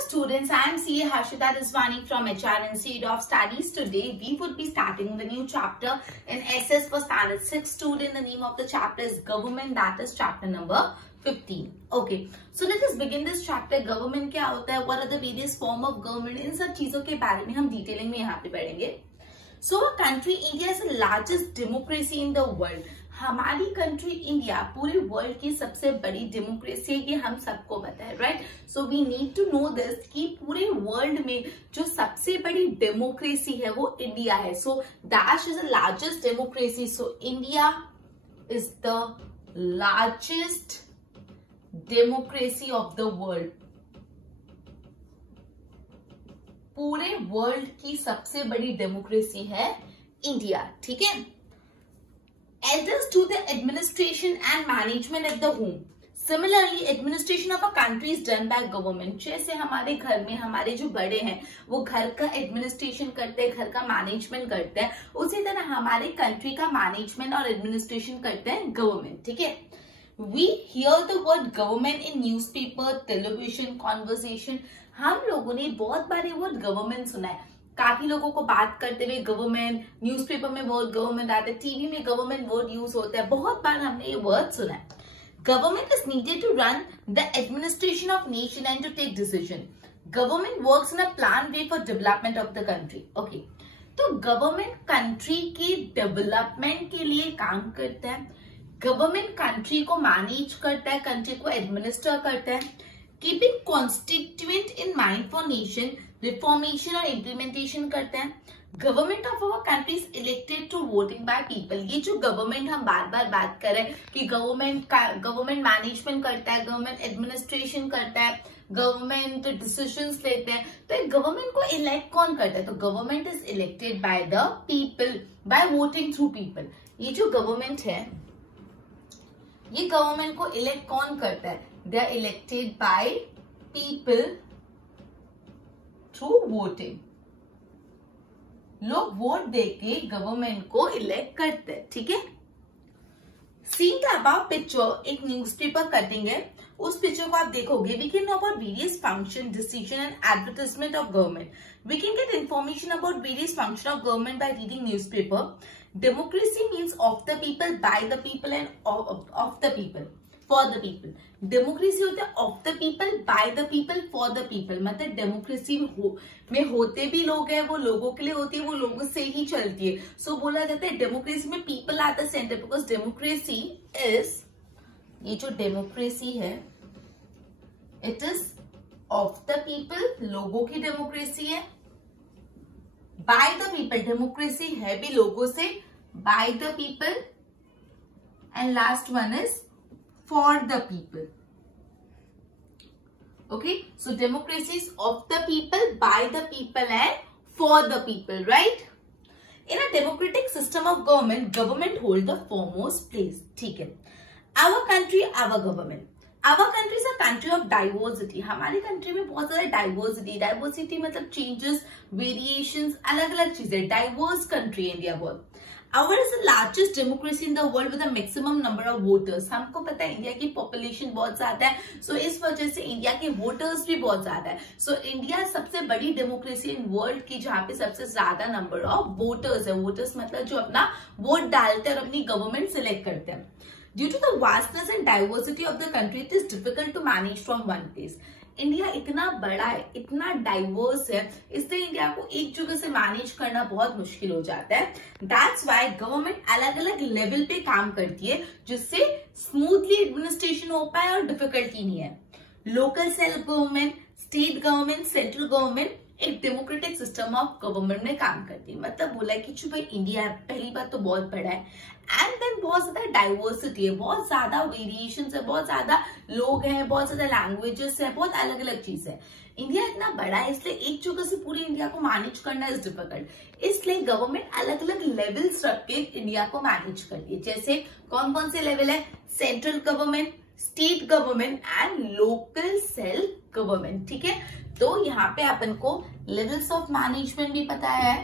students, I am CA Harshita Rizwani from HR Institute of Studies. Today we would be starting the new chapter in SS for Standard 6 student. The name of the chapter is Government, that is chapter number 15. Okay, so let us begin this chapter. Government क्या होता है, what are the various form of government, इन सब चीजों के बारे में हम detailing में यहाँ पे पढ़ेंगे. So our country India is the largest democracy in the world. हमारी कंट्री इंडिया पूरे वर्ल्ड की सबसे बड़ी डेमोक्रेसी है, ये हम सबको पता है, right? So we need to know this कि पूरे वर्ल्ड में जो सबसे बड़ी डेमोक्रेसी है वो इंडिया है. So that is the largest democracy. So India is the largest democracy of the world. पूरे वर्ल्ड की सबसे बड़ी डेमोक्रेसी है इंडिया, ठीक है? Elders do the administration and management at the home. Similarly, administration of a country is done by government. जैसे हमारे घर में हमारे जो बड़े हैं वो घर का एडमिनिस्ट्रेशन करते हैं, घर का मैनेजमेंट करते हैं, उसी तरह हमारे कंट्री का मैनेजमेंट और एडमिनिस्ट्रेशन करते हैं गवर्नमेंट, ठीक है? We hear the word government in newspaper, television, conversation. हम लोगों ने बहुत बार ये वर्ड गवर्नमेंट सुना है. काफी लोगों को बात करते हुए गवर्नमेंट, न्यूज़पेपर में वर्ड गवर्नमेंट आता है, टीवी में गवर्नमेंट वर्ड यूज होता है. बहुत बार हमने ये वर्ड सुना है. Government is needed to run the administration of nation and to take decision. Government works in a plan way for development of the country. Okay, तो गवर्नमेंट कंट्री के development के लिए काम करता है. गवर्नमेंट कंट्री को मैनेज करता है, कंट्री को एडमिनिस्टर करता है. Keeping constituent in mind for nation, reformation और इम्प्लीमेंटेशन करते हैं. Government of our country is elected to voting by people. ये जो गवर्नमेंट हम बार बार बात कर रहे हैं कि गवर्नमेंट मैनेजमेंट करता है, गवर्नमेंट एडमिनिस्ट्रेशन करता है, गवर्नमेंट डिसीजंस लेते हैं, तो गवर्नमेंट को इलेक्ट कौन करता है? तो government is elected by the people, by voting through people. ये जो गवर्नमेंट है, ये गवर्नमेंट को इलेक्ट कौन करता है? They are elected by people through voting. लोग वोट देके गवर्नमेंट को इलेक्ट करते हैं, ठीक है? सीन द अबव पिक्चर एक न्यूज़पेपर कटिंग है. उस पिक्चर को आप देखोगे. We can know about various function, decision and advertisement of government. We can get information about various function of government by reading newspaper. Democracy means of the people, by the people and of the people, for the people. Democracy होता है of the people, by the people, for the people. मतलब democracy में होते भी लोग हैं, वो लोगों के लिए होती है, वो लोगों से ही चलती है. सो बोला जाता है डेमोक्रेसी में people are the centre, because democracy is, ये जो डेमोक्रेसी है, it is of the people, लोगों की डेमोक्रेसी है. बाय द पीपल, डेमोक्रेसी है भी लोगों से, by the people, and last one is for the people. Okay, so democracy is of the people, by the people and for the people, right? In a democratic system of government hold the foremost place, ठीक है? Our country, our government. Our country is a country of diversity. हमारी country में बहुत ज्यादा diversity मतलब changes, variations, अलग अलग चीजें. डाइवर्स कंट्री इंडिया बहुत. Our is the largest democracy in the world with a maximum number of voters. हमको पता है इंडिया की पॉपुलेशन बहुत ज्यादा है, सो इस वजह से इंडिया के वोटर्स भी बहुत ज्यादा है. सो इंडिया सबसे बड़ी डेमोक्रेसी इन वर्ल्ड की जहाँ पे सबसे ज्यादा नंबर ऑफ वोटर्स है. वोटर्स मतलब जो अपना वोट डालते हैं और अपनी गवर्नमेंट सिलेक्ट करते हैं. Due to the vastness and diversity of the country, it is difficult to manage from one place. India इतना बड़ा है, इतना डाइवर्स है, इसलिए इंडिया को एक जगह से मैनेज करना बहुत मुश्किल हो जाता है. दैट्स वाई गवर्नमेंट अलग अलग लेवल पे काम करती है, जिससे स्मूथली एडमिनिस्ट्रेशन हो पाए और डिफिकल्टी नहीं है. Local self government, state government, central government एक डेमोक्रेटिक सिस्टम ऑफ गवर्नमेंट में काम करती है. मतलब बोला कि जो भाई इंडिया है, पहली बात तो बहुत बड़ा है, एंड देन बहुत ज्यादा डाइवर्सिटी है, बहुत ज्यादा वेरिएशन है, बहुत ज्यादा लोग हैं, बहुत ज्यादा लैंग्वेजेस है, बहुत अलग अलग चीज है. इंडिया इतना बड़ा है, इसलिए एक जगह से पूरी इंडिया को मैनेज करना इज डिफिकल्ट. इसलिए गवर्नमेंट अलग अलग लेवल्स रख के इंडिया को मैनेज करती है. जैसे कौन कौन से लेवल है? Central government, state government and local self government, ठीक है? तो यहाँ पे अपन को लेवल्स ऑफ मैनेजमेंट भी पता है.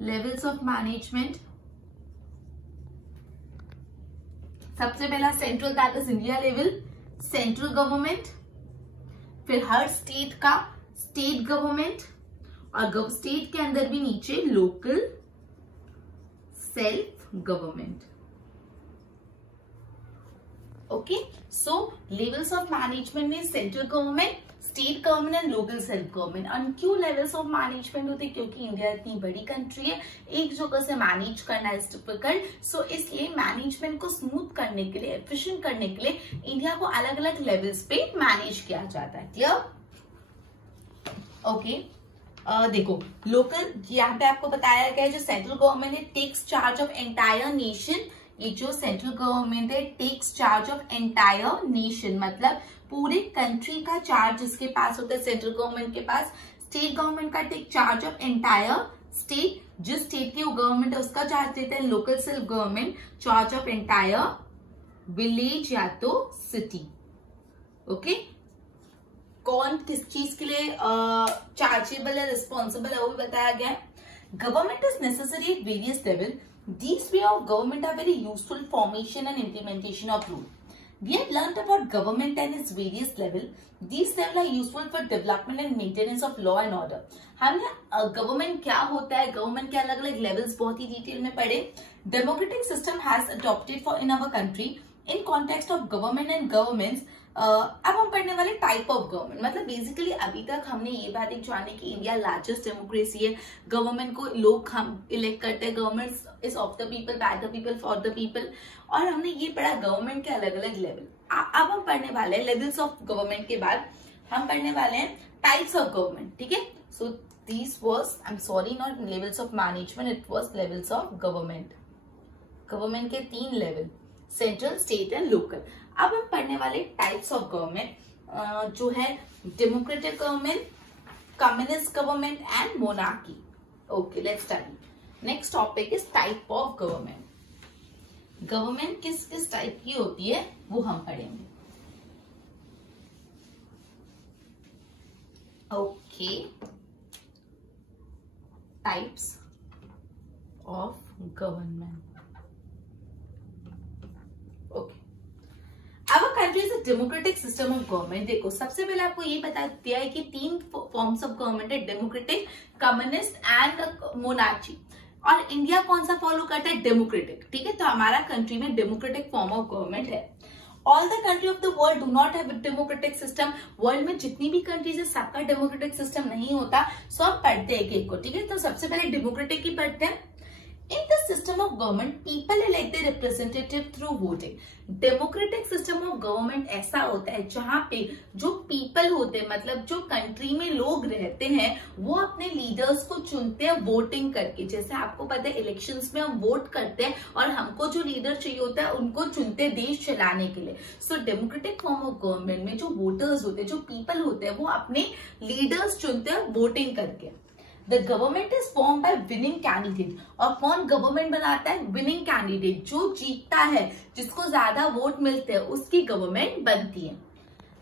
लेवल्स ऑफ मैनेजमेंट, सबसे पहला central, that is India level, central government. फिर हर स्टेट का स्टेट गवर्नमेंट, और स्टेट के अंदर भी नीचे local self government. Okay, so levels of management में central government, state government and local self government. और क्यों लेवल्स ऑफ मैनेजमेंट होते? क्योंकि इंडिया इतनी बड़ी कंट्री है, एक जगह से मैनेज करना इज डिफिकल्ट. सो इसलिए मैनेजमेंट को स्मूथ करने के लिए, एफिशिएंट करने के लिए इंडिया को अलग अलग लेवल्स पे मैनेज किया जाता है. क्लियर? ओके, देखो लोकल, यहाँ पे आपको बताया गया है जो सेंट्रल गवर्नमेंट है takes charge of entire nation. ये जो सेंट्रल गवर्नमेंट है takes charge of entire nation, मतलब पूरे कंट्री का चार्ज जिसके पास होता है सेंट्रल गवर्नमेंट के पास. स्टेट गवर्नमेंट का take charge of entire state, जिस स्टेट की वो गवर्नमेंट है उसका चार्ज देता है. Local self government charge of entire village या तो सिटी. ओके, कौन किस चीज के लिए चार्जेबल है, रिस्पॉन्सिबल है, वो भी बताया गया है. Government is necessary at various level. These way of government are very useful formation and implementation of rule. We have learnt about government and its various level. These level are useful for development and maintenance of law and order. हमने government क्या होता है, government के अलग अलग levels बहुत ही detail में पढ़े. Democratic system has adopted for in our country in context of government and governments. अब हम पढ़ने वाले टाइप ऑफ गवर्नमेंट. मतलब बेसिकली अभी तक हमने ये बात एक जानी कि इंडिया लार्जेस्ट डेमोक्रेसी है, गवर्नमेंट को लोग हम इलेक्ट करते हैं, government is of the people, by the people, for the people. और हमने ये पढ़ा गवर्नमेंट के अलग अलग लेवल. अब हम पढ़ने वाले हैं लेवल्स ऑफ गवर्नमेंट के बाद हम पढ़ने वाले हैं टाइप्स ऑफ गवर्नमेंट. ठीक है, so this was, I am sorry, not levels of management, it was levels of government. Government के 3 level, central, state and local. अब हम पढ़ने वाले टाइप्स ऑफ गवर्नमेंट जो है democratic government, communist government and monarchy. Okay, let's study. Next topic is type of government. Government किस किस type की होती है वो हम पढ़ेंगे. Okay, types of government. Okay, Our country is a democratic system of government. देखो सबसे पहले आपको ये बता दिया है कि 3 फॉर्म्स ऑफ गवर्नमेंट है, डेमोक्रेटिक, कम्युनिस्ट एंड मोनार्ची. और इंडिया कौन सा फॉलो करता है? डेमोक्रेटिक. ठीक है, तो हमारा कंट्री में डेमोक्रेटिक फॉर्म ऑफ गवर्नमेंट है. All the country of the world do not have democratic system. World में जितनी भी कंट्रीज है सबका डेमोक्रेटिक सिस्टम नहीं होता. सो हम पढ़ते हैं एक को. ठीक है, तो सबसे पहले डेमोक्रेटिक ही पढ़ते हैं. In the system of government, people elect their representative through voting. Democratic system of government ऐसा होता है जहां पे जो पीपल होते हैं, मतलब जो कंट्री में लोग रहते हैं, वो अपने लीडर्स को चुनते हैं वोटिंग करके. जैसे आपको पता है इलेक्शंस में हम वोट करते हैं और हमको जो लीडर चाहिए होता है उनको चुनते हैं देश चलाने के लिए. सो डेमोक्रेटिक फॉर्म ऑफ गवर्नमेंट में जो वोटर्स होते हैं, जो पीपल होते हैं, वो अपने लीडर्स चुनते हैं वोटिंग करके. The government is formed by winning candidate. और कौन गवर्नमेंट बनाता है? Winning candidate. जो जीतता है, जिसको ज्यादा वोट मिलते हैं, उसकी गवर्नमेंट बनती है.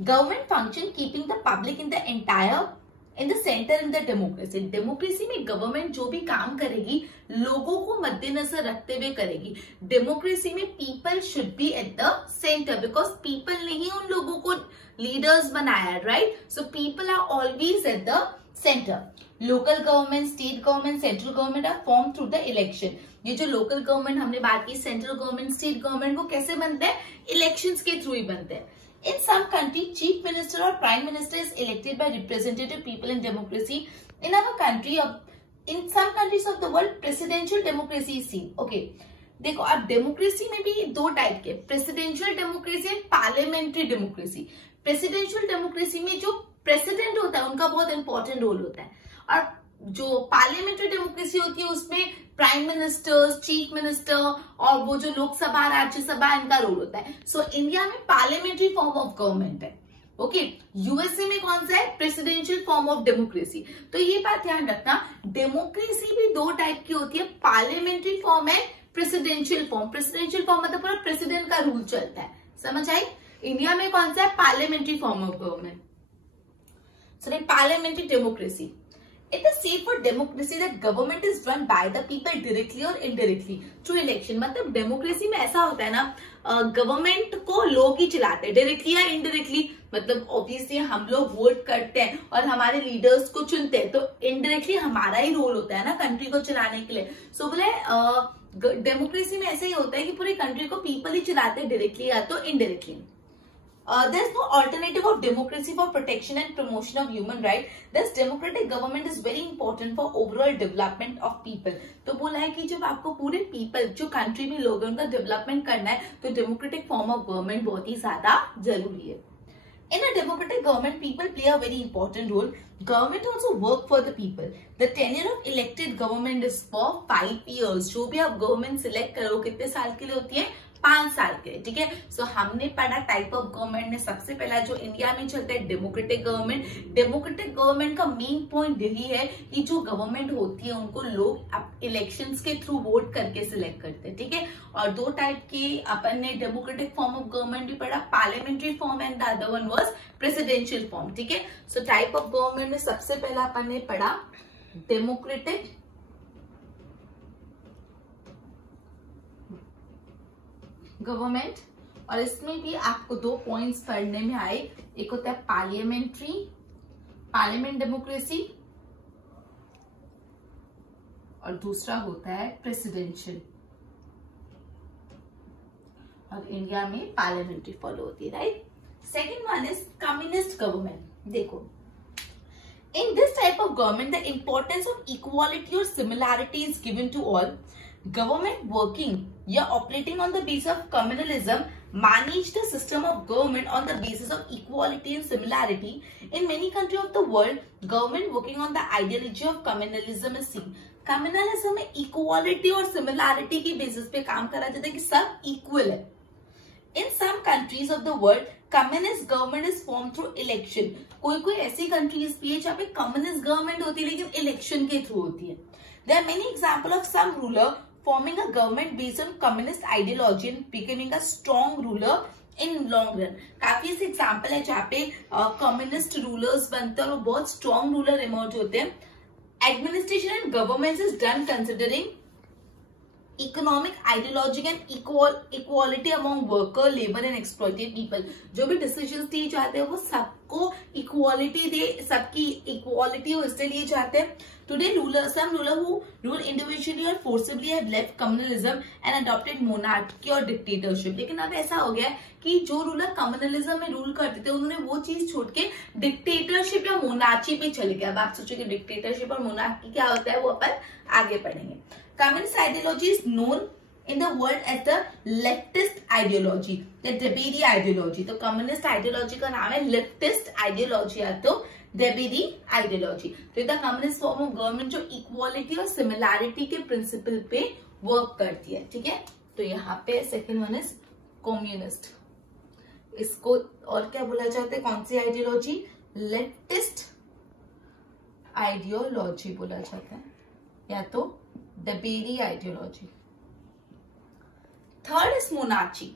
Government function keeping the public in the entire in the centre in the democracy. Democracy में गवर्नमेंट जो भी काम करेगी लोगों को मद्देनजर रखते हुए करेगी. डेमोक्रेसी में people should be at the centre because people ने ही उन लोगों को लीडर्स बनाया, right? So people are always at the centre. Local government, state government, central government are form through the election. ये जो लोकल गवर्नमेंट हमने बात की, सेंट्रल गवर्नमेंट, स्टेट गवर्नमेंट, वो कैसे बनते हैं? इलेक्शंस के थ्रू ही बनते हैं. In some country, chief minister or prime minister is elected by representative people in democracy. In our country, in some countries of the world, presidential democracy is seen. Okay, देखो अब democracy में भी 2 type के, presidential democracy and parliamentary democracy. Presidential democracy में जो president होता है उनका बहुत इंपॉर्टेंट रोल होता है, और जो पार्लियामेंट्री डेमोक्रेसी होती है उसमें प्राइम मिनिस्टर, चीफ मिनिस्टर और वो जो लोकसभा, राज्यसभा, इनका रोल होता है. सो इंडिया में पार्लियामेंट्री फॉर्म ऑफ गवर्नमेंट है. ओके, यूएसए में कौन सा है? Presidential form of democracy. तो ये बात ध्यान रखना, डेमोक्रेसी भी 2 टाइप की होती है, पार्लियामेंट्री फॉर्म है, प्रेसिडेंशियल फॉर्म. प्रेसिडेंशियल फॉर्म मतलब पूरा प्रेसिडेंट का रूल चलता है. समझ आई? इंडिया में कौन सा है? Parliamentary form of government. So parliamentary democracy. In the say for democracy that government is run by the people directly or indirectly through election. मतलब डेमोक्रेसी में ऐसा होता है ना, गवर्नमेंट को लोग ही चलाते हैं, डायरेक्टली या इनडायरेक्टली। मतलब ऑब्वियसली हम लोग वोट करते हैं और हमारे लीडर्स को चुनते हैं, तो इनडायरेक्टली हमारा ही रोल होता है ना कंट्री को चलाने के लिए। सो बोले डेमोक्रेसी में ऐसा ही होता है कि पूरी कंट्री को पीपल ही चलाते हैं, डायरेक्टली या तो indirectly. There is no alternative of democracy for protection and promotion of human rights. Thus, democratic government is very important for overall development of people. तो बोला है कि जब आपको पूरे people जो कंट्री में लोग हैं उनका डेवलपमेंट करना है, तो डेमोक्रेटिक फॉर्म ऑफ गवर्नमेंट बहुत ही ज्यादा जरूरी है। In a democratic government, people play a very important role. Government also work for the people. The tenure of elected government is for 5 years. जो भी आप गवर्नमेंट सिलेक्ट करो कितने साल के लिए होती है, 5 साल के लिए, ठीक है। सो हमने पढ़ा टाइप ऑफ गवर्नमेंट में सबसे पहला जो इंडिया में चलता है डेमोक्रेटिक गवर्नमेंट। डेमोक्रेटिक गवर्नमेंट का मेन पॉइंट यही है कि जो गवर्नमेंट होती है उनको लोग इलेक्शंस के थ्रू वोट करके सिलेक्ट करते हैं, ठीक है। और 2 टाइप की अपन ने डेमोक्रेटिक फॉर्म ऑफ गवर्नमेंट भी पढ़ा, parliamentary form and the other one was presidential form, ठीक है। सो टाइप ऑफ गवर्नमेंट में सबसे पहला अपन ने पढ़ा डेमोक्रेटिक गवर्नमेंट, और इसमें भी आपको 2 पॉइंट्स पढ़ने में आए। एक होता है पार्लियामेंट डेमोक्रेसी, और दूसरा होता है प्रेसिडेंशियल। और इंडिया में पार्लियामेंट्री फॉलो होती है, right. Second one is communist government. देखो, in this type of government the importance of equality or similarity is given to all. Government working या operating on the basis of communalism manage the system of government on the basis of equality and similarity. In many countries of the world, government working on the ideology of communalism is seen. Communalism में equality और similarity की basis पे काम करा जाता है कि सब equal है। In some countries of the world, communist government is formed through election. कोई ऐसी countries भी है जहाँ पे communist government होती है लेकिन election के through होती है। There are many examples of some ruler forming a government based on communist ideology and becoming a strong ruler in long run. काफी ऐसे एग्जाम्पल है जहाँ पे कम्युनिस्ट रूलर्स बनते हैं और वो बहुत स्ट्रॉन्ग रूलर इमर्ज होते हैं। Administration and government is done considering economic ideology and equality among worker, labour and exploited people. जो भी डिसीजंस दिए जाते हैं वो सबको इक्वालिटी दे, सबकी इक्वालिटी हो, इससे लिए जाते हैं। Today, some rulers who rule individually or forcibly have left communalism and adopted monarchy or dictatorship. लेकिन अब ऐसा हो गया है कि जो रूलर कम्युनलिज्म में रूल करते थे उन्होंने वो चीज छोड़ के डिक्टेटरशिप या मोनार्ची पे चले गए। अब आप सोचोगे डिक्टेटरशिप और मोनार्की क्या होता है, वो अपन आगे पढ़ेंगे। Communist ideology is known in the world as the leftist ideology, the Debiri ideology। तो कम्युनिस्ट आइडियोलॉजी का नाम है लेफ्टिस्ट आइडियोलॉजी या तो डेबेरी आइडियोलॉजी। तो the communist form of government जो इक्वालिटी और सिमिलैरिटी के प्रिंसिपल पे वर्क करती है, ठीक है। तो यहाँ पे सेकेंड वन इज कम्युनिस्ट। इसको और क्या बोला जाता है, कौन सी आइडियोलॉजी, लेफ्टिस्ट आइडियोलॉजी बोला जाता है या तो डेबेरी ideology. Third is monarchy.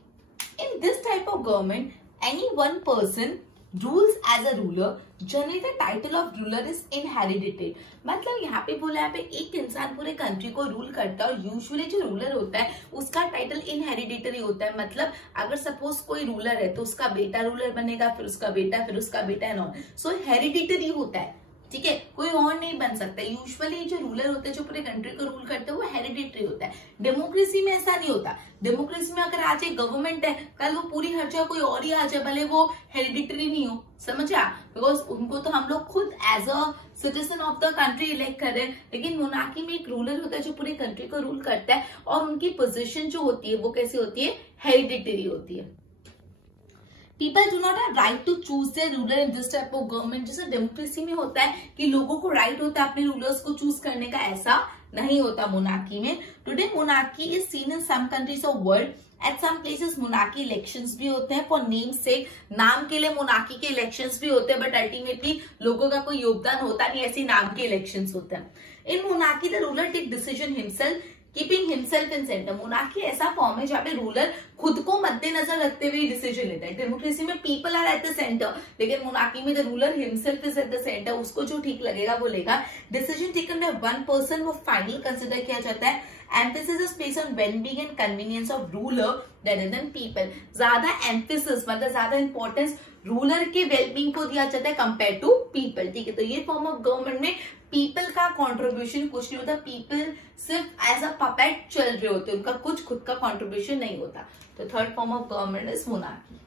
In this type of government, any one person rules as a ruler. Generally, the title of ruler is inherited. मतलब यहाँ पे बोला, यहाँ पे एक इंसान पूरे कंट्री को रूल करता है और यूजुअली जो रूलर होता है उसका टाइटल इनहेरिडिटरी होता है। मतलब अगर सपोज कोई रूलर है तो उसका बेटा रूलर बनेगा, फिर उसका बेटा, फिर उसका बेटा एंड ऑल। सो हेरिडिटरी होता है, ठीक है, कोई और नहीं बन सकता। यूजुअली जो रूलर होते हैं जो पूरे कंट्री को रूल करते हैं वो हेरिडिटरी होता है। डेमोक्रेसी में ऐसा नहीं होता। डेमोक्रेसी में अगर आज एक गवर्नमेंट है, कल वो पूरी हर जगह कोई और ही आ जाए, भले वो हेरिडिटरी नहीं हो, समझा, बिकॉज उनको तो हम लोग खुद as a citizen of the country elect कर रहे हैं। लेकिन मोनार्की में एक रूलर होता है जो पूरे कंट्री को रूल करता है और उनकी पोजिशन जो होती है वो कैसी होती है, हेरिडिटरी होती है। People do not have right to choose their ruler in this type of government। जैसे डेमोक्रेसी में होता है कि लोगों को राइट होता है अपने रूलर्स को चूज करने का, ऐसा नहीं होता मोनार्की में। Today monarchy is seen in some countries of world. At some places monarchy elections भी होते हैं फॉर नेम से, नाम के लिए मोनार्की के इलेक्शंस भी होते हैं, बट अल्टीमेटली लोगों का कोई योगदान होता नहीं, ऐसे नाम के इलेक्शंस होते हैं। In monarchy the ruler take decision himself keeping himself in centre. Monarchy ऐसा फॉर्म है जहाँ पे रूलर खुद को मद्देनजर रखते हुए डिसीजन लेता है। डेमोक्रेसी में people are at the centre, लेकिन मोनार्की में the ruler himself is at the centre. उसको जो ठीक लगेगा वो लेगा। Decision taken by one person वो फाइनल कंसिडर किया जाता है। Emphasis is placed on well-being and convenience of ruler rather than people. ज्यादा emphasis मतलब ज्यादा importance रूलर के वेलबींग को दिया जाता है कंपेयर टू पीपल। ठीक है, तो ये फॉर्म ऑफ गवर्नमेंट में पीपल का कंट्रीब्यूशन कुछ नहीं होता। पीपल सिर्फ एज अ पपेट चल रहे होते, उनका कुछ खुद का कंट्रीब्यूशन नहीं होता। तो third form of government is monarchy.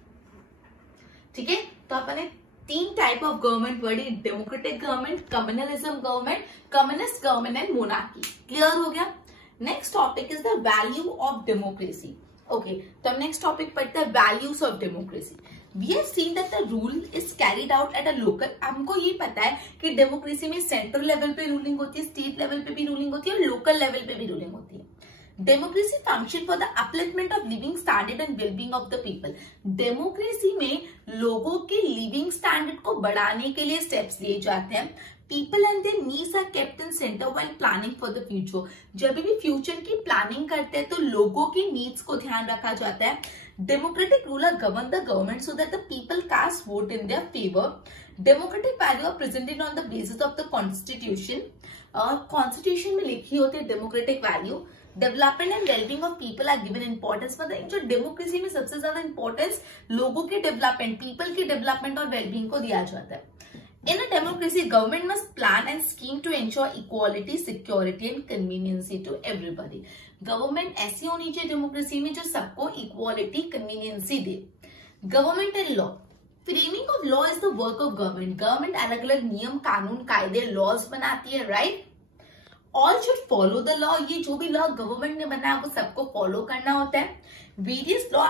ठीक है, तो अपने 3 टाइप ऑफ गवर्नमेंट पढ़ी, democratic government, communalism government, communist government and monarchy. Clear हो गया। Next topic is the value of democracy. Okay, तो हम नेक्स्ट टॉपिक पढ़ते हैं values of democracy. We have seen that the rule is carried out at a local. हमको ये पता है कि डेमोक्रेसी में सेंट्रल लेवल पे रूलिंग होती है, स्टेट लेवल पे भी रूलिंग होती है और लोकल लेवल पे भी रूलिंग होती है। Democracy function for the upliftment of living standard and wellbeing of the people. Democracy में लोगों के लिविंग स्टैंडर्ड को बढ़ाने के लिए स्टेप्स लिए जाते हैं। People and their needs are kept in centre while planning for the future. जब भी फ्यूचर की प्लानिंग करते हैं तो लोगों की नीड्स को ध्यान रखा जाता है। Democratic ruler govern the government so that the people cast vote in their favour. Democratic value are presented on the basis of the constitution. Constitution में लिखी होती है democratic value. Development and wellbeing of people are given importance. मतलब जो democracy में सबसे ज्यादा importance लोगों के डेवलपमेंट, पीपल की डेवलपमेंट और वेलबींग को दिया जाता है। In a democracy, government must plan and scheme to ensure equality, security and convenience to everybody. Government ऐसी होनी चाहिए डेमोक्रेसी में जो सबको equality, conveniences they. Government and law. Framing of law is the work of government. Government अलग अलग नियम, कानून, कायदे, लॉज बनाती है, right. All should follow the law. ये जो भी लॉ गवर्नमेंट ने बनाया वो सबको फॉलो करना होता है। Various law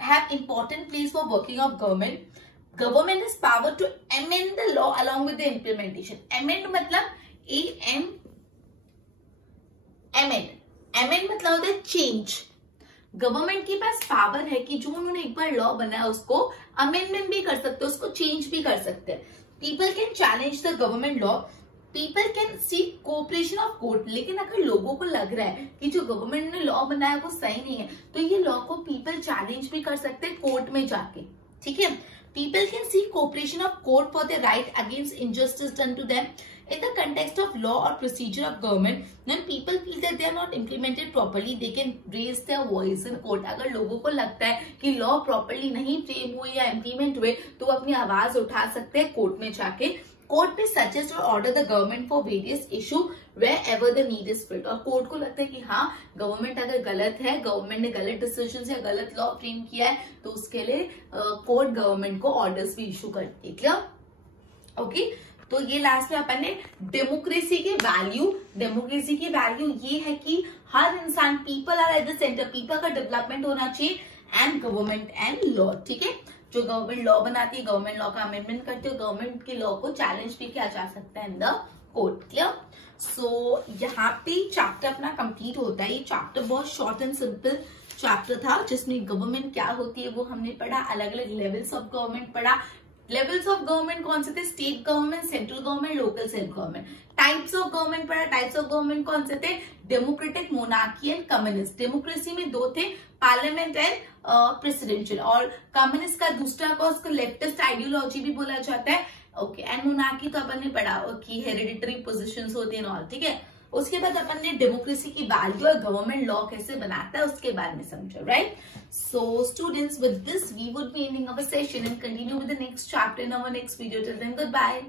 have important place for working of government. Government has power to amend the law along with the implementation. Amend मतलब amend मतलब होता है change. गवर्नमेंट के पास पावर है कि जो उन्होंने एक बार लॉ बनाया उसको अमेंडमेंट भी कर सकते हैं, उसको चेंज भी कर सकते हैं। People can challenge the government law. People can seek cooperation of court. लेकिन अगर लोगों को लग रहा है कि जो गवर्नमेंट ने लॉ बनाया वो सही नहीं है तो ये लॉ को पीपल चैलेंज भी कर सकते हैं कोर्ट में जाके। ठीक है, people can seek cooperation of court for their right against injustice done to them. In the context of law or procedure of government, when people feel that they are not implemented properly, they can raise their voice in court. अगर लोगों को लगता है कि law properly नहीं frame हुए या implement हुए तो वो अपनी आवाज उठा सकते हैं कोर्ट में जाके। कोर्ट में सजेस्ट और order the government for various issue wherever the need is fit। और कोर्ट को लगता है कि हाँ गवर्नमेंट अगर गलत है, गवर्नमेंट ने गलत डिसीजन या गलत लॉ फ्रेम किया है तो उसके लिए कोर्ट गवर्नमेंट को ऑर्डर्स भी इशू करती है। क्लियर। ओके, तो ये लास्ट में अपन ने डेमोक्रेसी के वैल्यू। डेमोक्रेसी की वैल्यू ये है कि हर इंसान, people are at the centre, people का डेवलपमेंट होना चाहिए एंड गवर्नमेंट एंड लॉ। ठीक है, जो गवर्नमेंट लॉ बनाती है, गवर्नमेंट लॉ का अमेंडमेंट करती है, गवर्नमेंट के लॉ को चैलेंज भी किया जा सकता है इन द कोर्ट। क्लियर। सो यहाँ पे चैप्टर अपना कंप्लीट होता है। ये चैप्टर बहुत शॉर्ट एंड सिंपल चैप्टर था जिसमें गवर्नमेंट क्या होती है वो हमने पढ़ा, अलग अलग लेवल्स ऑफ गवर्नमेंट पढ़ा। लेवल्स ऑफ गवर्नमेंट कौन से थे? State government, central government, local self government. Types of government पढ़ा। टाइप्स ऑफ गवर्नमेंट कौन से थे? Democratic, monarchy and communist. Democracy में 2 थे, पार्लियामेंट एंड प्रेसिडेंशियल। और कम्युनिस्ट का दूसरा को उसको लेफ्टिस्ट आइडियोलॉजी भी बोला जाता है। ओके, एंड मोनार्की तो अपन ने पढ़ा कि हेरिडिटरी पोजीशंस होती हैं और। ठीक है, उसके बाद अपन ने डेमोक्रेसी की वैल्यू और गवर्नमेंट लॉ कैसे बनाता है उसके बारे में समझा, right. So students, with this we would be ending our session and continue with the next chapter in our next video. Till then, good bye.